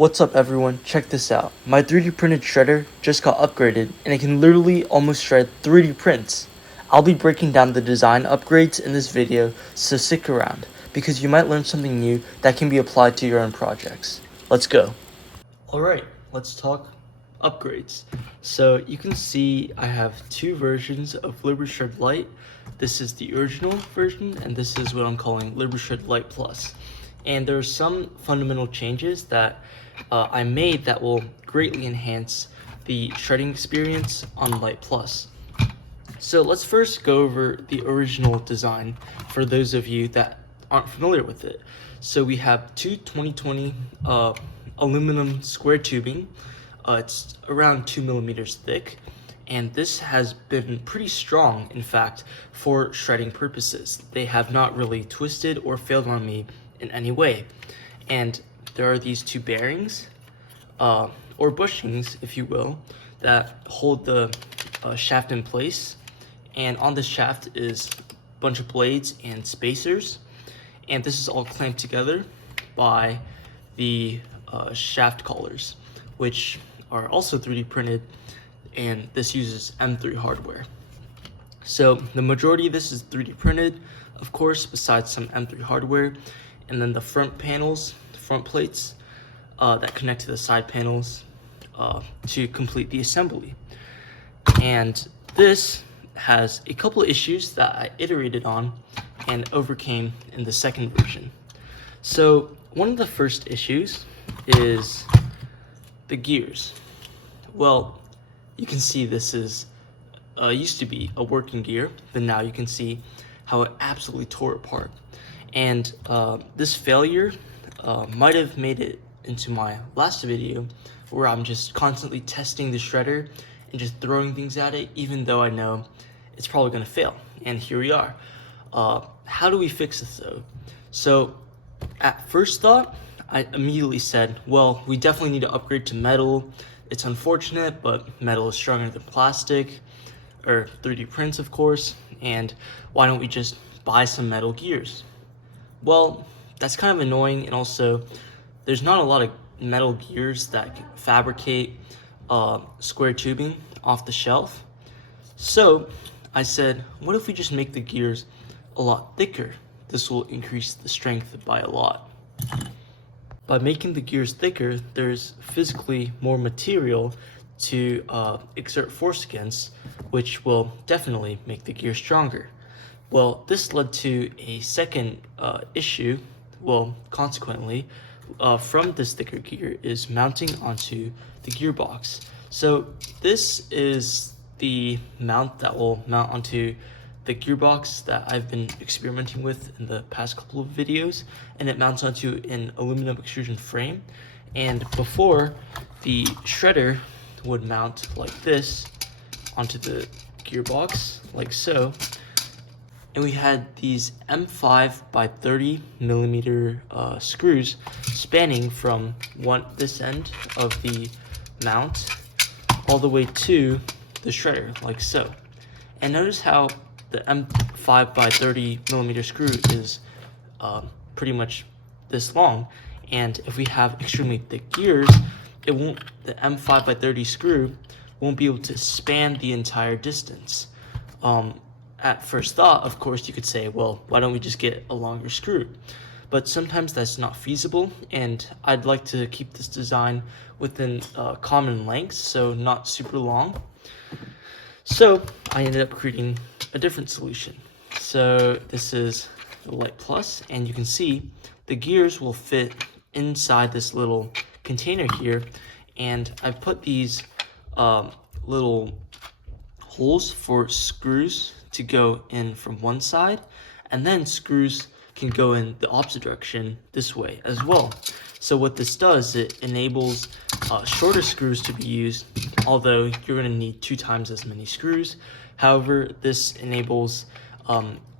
What's up everyone, check this out. My 3D printed shredder just got upgraded and it can literally almost shred 3D prints. I'll be breaking down the design upgrades in this video, so stick around, because you might learn something new that can be applied to your own projects. Let's go. Alright, let's talk upgrades. So you can see I have two versions of LibreShred Lite. This is the original version and this is what I'm calling LibreShred Lite Plus. And there are some fundamental changes that I made that will greatly enhance the shredding experience on Lite Plus. So let's first go over the original design for those of you that aren't familiar with it. So we have two 2020 aluminum square tubing. It's around 2 millimeters thick, and this has been pretty strong, in fact, for shredding purposes. They have not really twisted or failed on me in any way. And there are these two bearings, or bushings, if you will, that hold the shaft in place. And on this shaft is a bunch of blades and spacers. And this is all clamped together by the shaft collars, which are also 3D printed, and this uses M3 hardware. So the majority of this is 3D printed, of course, besides some M3 hardware. And then the front panels, front plates that connect to the side panels to complete the assembly. And this has a couple of issues that I iterated on and overcame in the second version. So one of the first issues is the gears. Well, you can see this is used to be a working gear, but now you can see how it absolutely tore apart. And this failure might have made it into my last video, where I'm just constantly testing the shredder and just throwing things at it, even though I know it's probably going to fail. And here we are. How do we fix this though? So at first thought, I immediately said, well, we definitely need to upgrade to metal. It's unfortunate, but metal is stronger than plastic, or 3D prints, of course. And why don't we just buy some metal gears? Well, that's kind of annoying, and also there's not a lot of metal gears that can fabricate square tubing off the shelf. So I said, what if we just make the gears a lot thicker? This will increase the strength by a lot. By making the gears thicker, there's physically more material to exert force against, which will definitely make the gear stronger. Well, this led to a second issue. Well, consequently, from this thicker gear is mounting onto the gearbox. So this is the mount that will mount onto the gearbox that I've been experimenting with in the past couple of videos, and it mounts onto an aluminum extrusion frame. And before, the shredder would mount like this onto the gearbox, like so. And we had these M5 by 30 millimeter screws spanning from this end of the mount all the way to the shredder, like so. And notice how the M5 by 30 millimeter screw is pretty much this long. And if we have extremely thick gears, the M5 by 30 screw won't be able to span the entire distance. At first thought, of course, you could say, well, why don't we just get a longer screw? But sometimes that's not feasible, and I'd like to keep this design within common lengths, so not super long. So I ended up creating a different solution. So this is the Lite Plus, and you can see the gears will fit inside this little container here, and I've put these little holes for screws to go in from one side, and then screws can go in the opposite direction this way as well. So what this does, it enables shorter screws to be used, although you're going to need 2 times as many screws. However, this enables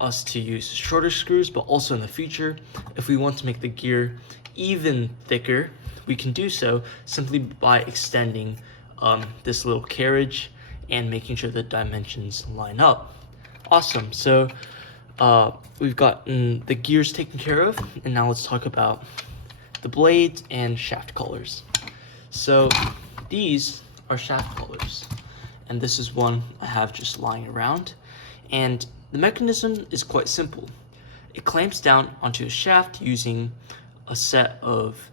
us to use shorter screws, but also in the future, if we want to make the gear even thicker, we can do so simply by extending this little carriage and making sure the dimensions line up. Awesome. So we've gotten the gears taken care of, and now let's talk about the blades and shaft collars. So these are shaft collars, and this is one I have just lying around. And the mechanism is quite simple. It clamps down onto a shaft using a set of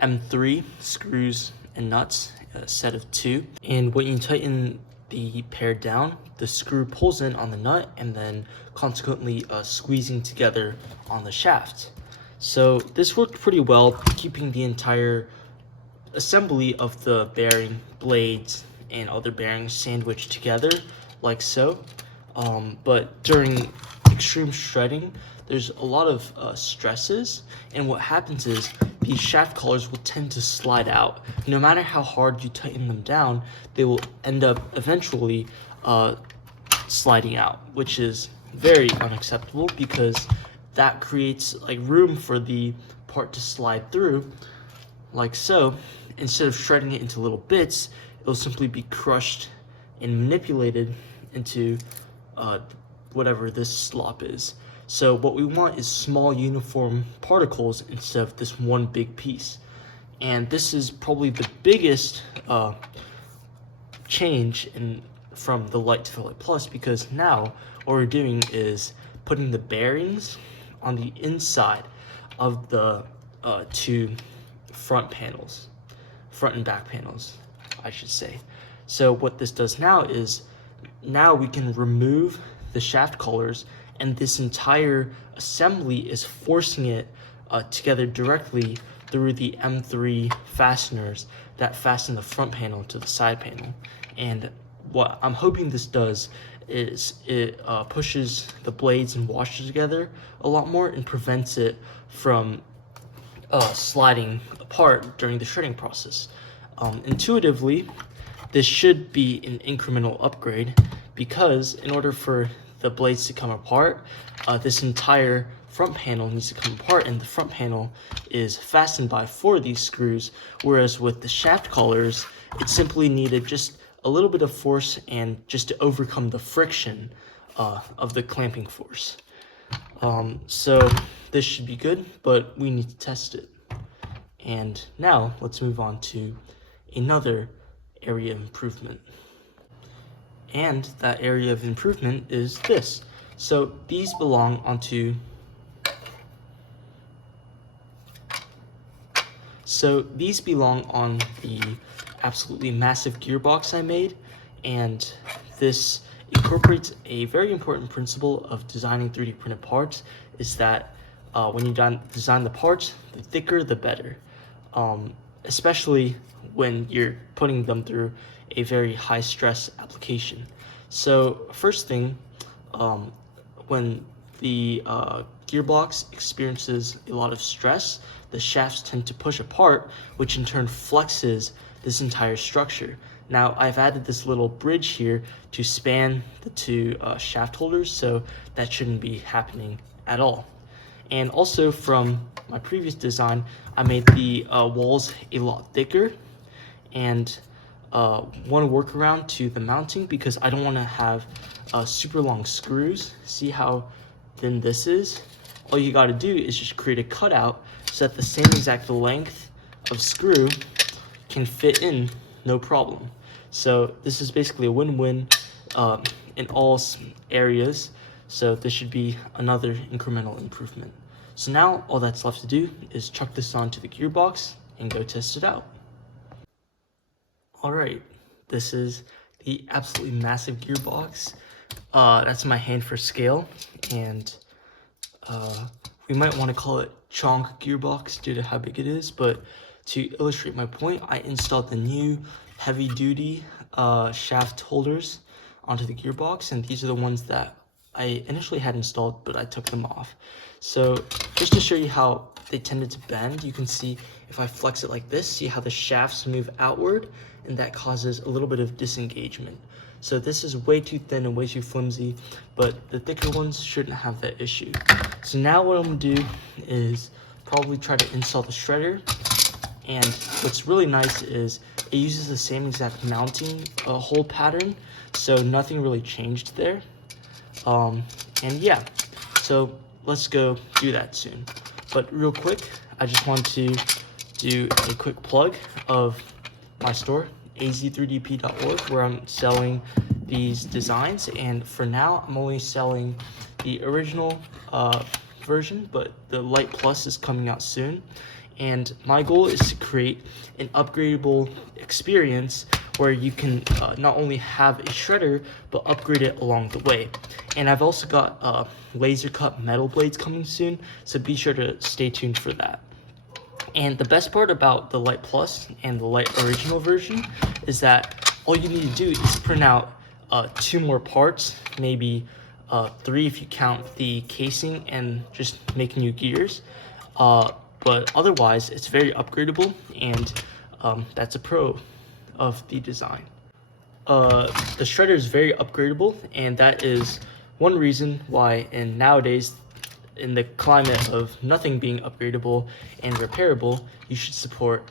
M3 screws and nuts, a set of 2. And when you tighten the pair down, the screw pulls in on the nut and then consequently squeezing together on the shaft. So this worked pretty well, keeping the entire assembly of the bearing blades and other bearings sandwiched together like so. But during extreme shredding, there's a lot of stresses, and what happens is these shaft collars will tend to slide out. No matter how hard you tighten them down, they will end up eventually sliding out, which is very unacceptable because that creates like room for the part to slide through like so. Instead of shredding it into little bits, it'll simply be crushed and manipulated into whatever this slop is. So what we want is small uniform particles instead of this one big piece. And this is probably the biggest change from the Light to the Light Plus, because now what we're doing is putting the bearings on the inside of the 2 front and back panels, I should say. So what this does now is, now we can remove the shaft collars, and this entire assembly is forcing it together directly through the M3 fasteners that fasten the front panel to the side panel. And what I'm hoping this does is it pushes the blades and washers together a lot more and prevents it from sliding apart during the shredding process. Intuitively, this should be an incremental upgrade, because in order for the blades to come apart, this entire front panel needs to come apart, and the front panel is fastened by 4 of these screws, whereas with the shaft collars, it simply needed just a little bit of force and just to overcome the friction of the clamping force. So this should be good, but we need to test it. And now let's move on to another area of improvement. And that area of improvement is this. So these belong onto on the absolutely massive gearbox I made, and this incorporates a very important principle of designing 3D printed parts, is that when you design the parts, the thicker the better, especially when you're putting them through a very high stress application. So first thing, when the gearbox experiences a lot of stress, the shafts tend to push apart, which in turn flexes this entire structure. Now I've added this little bridge here to span the 2 shaft holders, so that shouldn't be happening at all. And also from my previous design, I made the walls a lot thicker, and one workaround to the mounting, because I don't want to have super long screws. See how thin this is? All you got to do is just create a cutout so that the same exact length of screw can fit in no problem. So this is basically a win-win in all areas. So this should be another incremental improvement. So now all that's left to do is chuck this onto the gearbox and go test it out. All right, this is the absolutely massive gearbox. That's my hand for scale, and we might want to call it chonk gearbox due to how big it is, but to illustrate my point, I installed the new heavy-duty shaft holders onto the gearbox, and these are the ones that I initially had installed, but I took them off. So just to show you how they tended to bend, you can see if I flex it like this, see how the shafts move outward, and that causes a little bit of disengagement. So this is way too thin and way too flimsy, but the thicker ones shouldn't have that issue. So now what I'm gonna do is probably try to install the shredder. And what's really nice is it uses the same exact mounting hole pattern, so nothing really changed there. And yeah, so let's go do that soon. But real quick, I just want to do a quick plug of my store, az3dp.org, where I'm selling these designs. And for now, I'm only selling the original version, but the Lite Plus is coming out soon. And my goal is to create an upgradable experience where you can not only have a shredder, but upgrade it along the way. And I've also got laser cut metal blades coming soon, so be sure to stay tuned for that. And the best part about the Lite Plus and the Lite Original version is that all you need to do is print out 2 more parts, maybe 3 if you count the casing and just make new gears. But otherwise, it's very upgradable, and that's a pro of the design. The shredder is very upgradable, and that is one reason why nowadays, in the climate of nothing being upgradable and repairable, you should support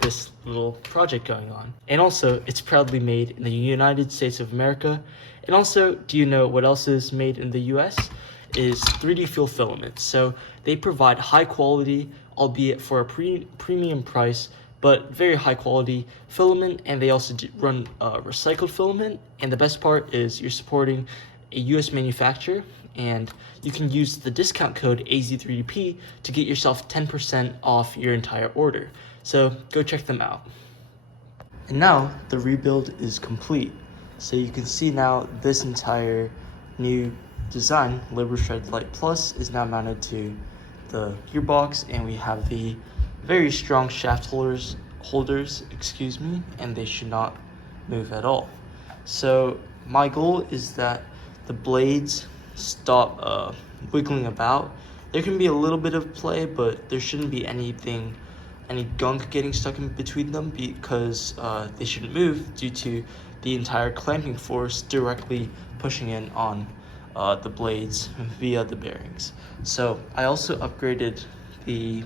this little project going on. And also, it's proudly made in the United States of America. And also, do you know what else is made in the US? Is 3D Fuel Filaments. So they provide high quality, albeit for a premium price, but very high quality filament, and they also run recycled filament. And the best part is you're supporting a US manufacturer, and you can use the discount code AZ3DP to get yourself 10% off your entire order. So go check them out. And now the rebuild is complete. So you can see now this entire new design, LibreShred Lite Plus, is now mounted to the gearbox, and we have the very strong shaft holders, and they should not move at all. So my goal is that the blades stop wiggling about. There can be a little bit of play, but there shouldn't be any gunk getting stuck in between them, because they shouldn't move due to the entire clamping force directly pushing in on the blades via the bearings. So I also upgraded the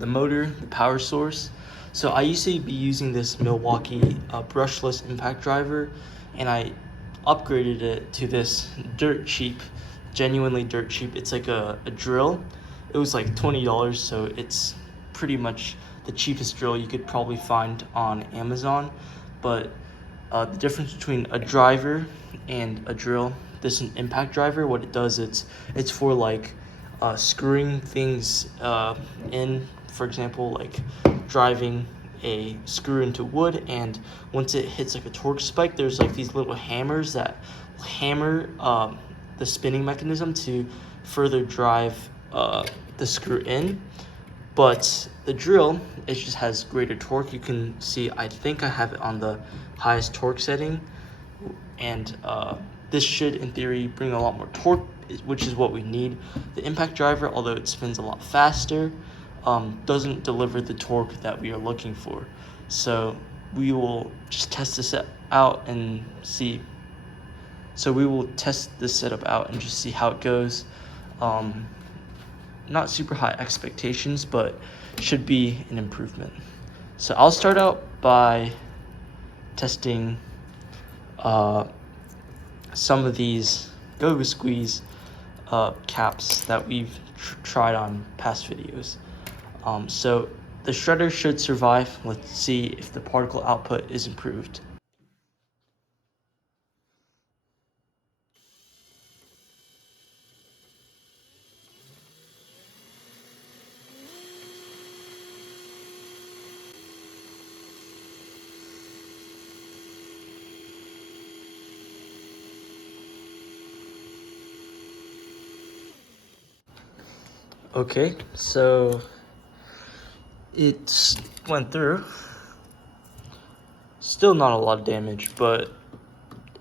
motor, the power source. So I used to be using this Milwaukee brushless impact driver, and I upgraded it to this dirt cheap, genuinely dirt cheap. It's like a drill. It was like $20, so it's pretty much the cheapest drill you could probably find on Amazon. But the difference between a driver and a drill, this is an impact driver. What it does, it's for like screwing things in. For example, like driving a screw into wood, and once it hits like a torque spike, there's like these little hammers that hammer the spinning mechanism to further drive the screw in. But the drill, it just has greater torque. You can see, I think I have it on the highest torque setting, and this should in theory bring a lot more torque, which is what we need. The impact driver, although it spins a lot faster, doesn't deliver the torque that we are looking for. So we will just test this out and see. So we will test this setup out and just see how it goes. Not super high expectations, but should be an improvement. So I'll start out by testing some of these Go-Go Squeeze caps that we've tried on past videos. So the shredder should survive. Let's see if the particle output is improved. Okay, so it went through. Still not a lot of damage, but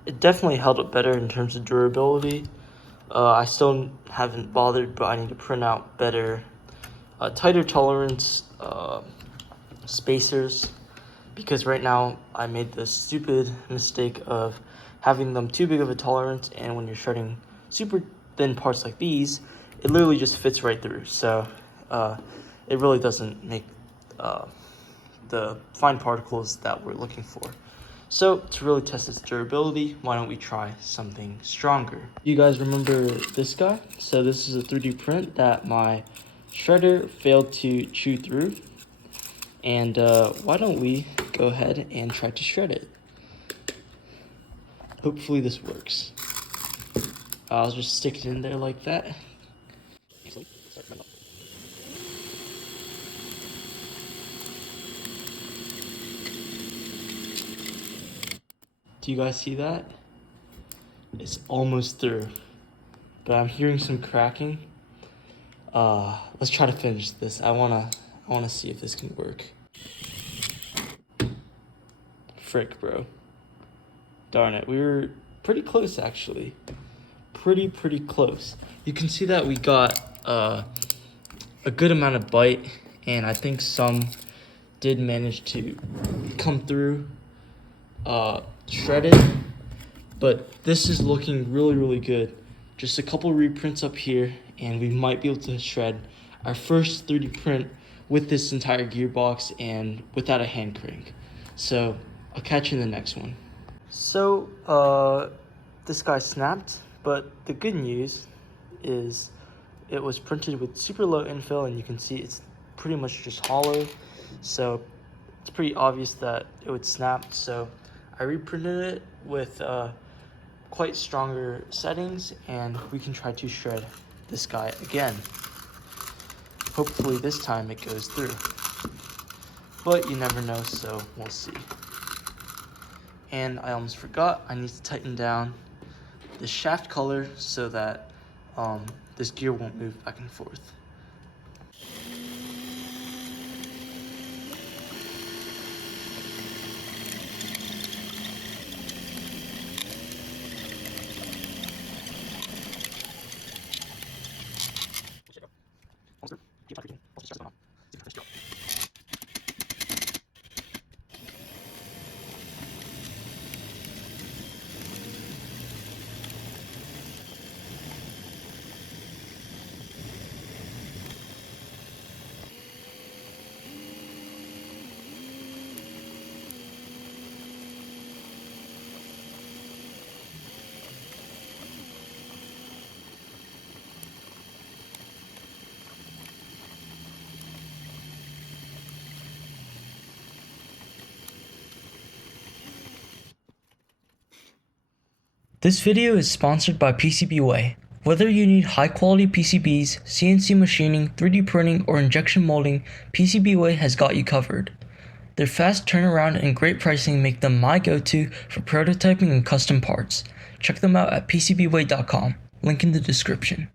it definitely held up better in terms of durability. I still haven't bothered, but I need to print out better, tighter tolerance spacers, because right now I made the stupid mistake of having them too big of a tolerance, and when you're shredding super thin parts like these, it literally just fits right through. So it really doesn't make the fine particles that we're looking for. So to really test its durability, why don't we try something stronger? You guys remember this guy? So this is a 3D print that my shredder failed to chew through. And why don't we go ahead and try to shred it. Hopefully this works. I'll just stick it in there like that. Do you guys see that? It's almost through, but I'm hearing some cracking. Let's try to finish this. I wanna see if this can work. Frick, bro. Darn it, we were pretty close actually. Pretty close. You can see that we got a good amount of bite, and I think some did manage to come through shredded, but this is looking really good. Just a couple reprints up here, and we might be able to shred our first 3D print with this entire gearbox and without a hand crank. So I'll catch you in the next one. So this guy snapped, but the good news is it was printed with super low infill, and you can see it's pretty much just hollow, so it's pretty obvious that it would snap. So I reprinted it with quite stronger settings, and we can try to shred this guy again. Hopefully this time it goes through, but you never know, so we'll see. And I almost forgot, I need to tighten down the shaft color so that this gear won't move back and forth. This video is sponsored by PCBWay. Whether you need high quality PCBs, CNC machining, 3D printing, or injection molding, PCBWay has got you covered. Their fast turnaround and great pricing make them my go-to for prototyping and custom parts. Check them out at PCBWay.com, link in the description.